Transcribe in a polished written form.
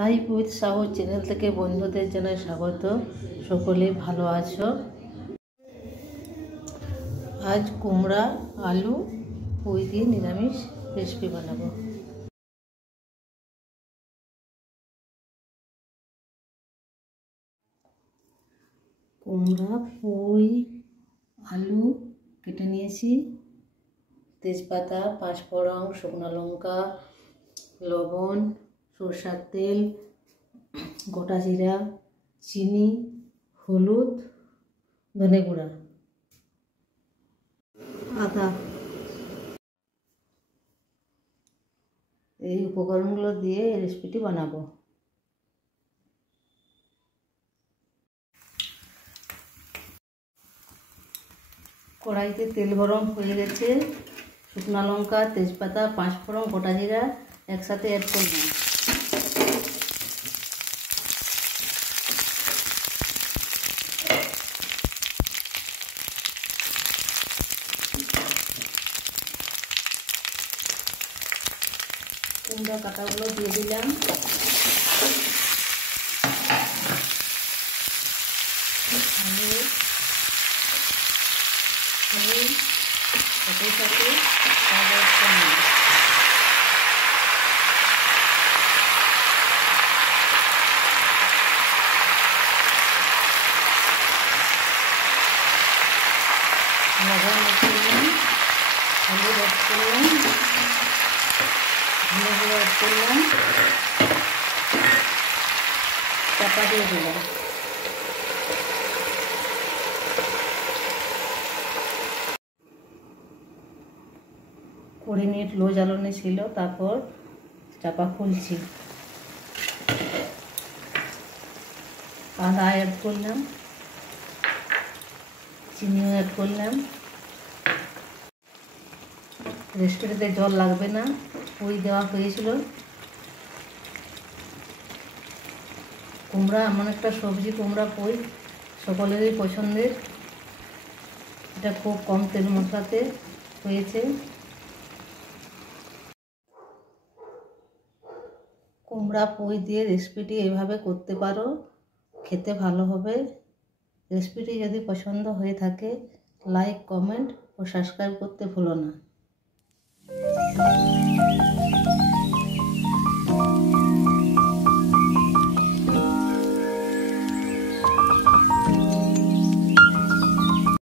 Life with Sahu চ্যানেল থেকে বন্ধুদের জানাই স্বাগত। সকলেই ভালো আছো? আজ কুমড়া আলু পুঁই দিয়ে নিরামিষ রেসিপি বানাবো। কুমড়া পুঁই আলু কেটে নিয়েছি, তেজপাতা, পাঁচফোড়ন, শুকনো লঙ্কা, লবণ, সরষের তেল, গোটা জিরা, চিনি, হলুদ, ধনে গুঁড়া, আদা। এই উপকরণগুলো দিয়ে এই রেসিপিটি বানাবো। কড়াইতে তেল গরম হয়ে গেছে, শুকনো লঙ্কা, তেজপাতা, পাঁচফোড়ন, গোটা জিরা একসাথে অ্যাড করলাম। কুমড়া কাটাগুলো দিয়ে দিলাম। আলু সাথে সাথে লবণ অ্যাড করলাম, হলুদ অ্যাড করলাম, ধনে গুঁড়ো অ্যাড করলাম, চাপা দিয়ে দিলাম। কুড়ি মিনিট লো জ্বালানো ছিল, তারপর চাপা খুলছি। আদা অ্যাড করলাম, চিনিও অ্যাড করলাম। রেসিপিটাতে জল লাগবে না, পুঁই দেওয়া হয়েছিল। কুমড়া এমন একটা সবজি, কুমড়া পুঁই সকলেরই পছন্দের। এটা খুব কম তেল মশলাতে হয়েছে। কুমড়া পুঁই দিয়ে রেসিপিটি এভাবে করতে পারো, খেতে ভালো হবে। রেসিপিটি যদি পছন্দ হয়ে থাকে লাইক, কমেন্ট ও সাবস্ক্রাইব করতে ভুলো না।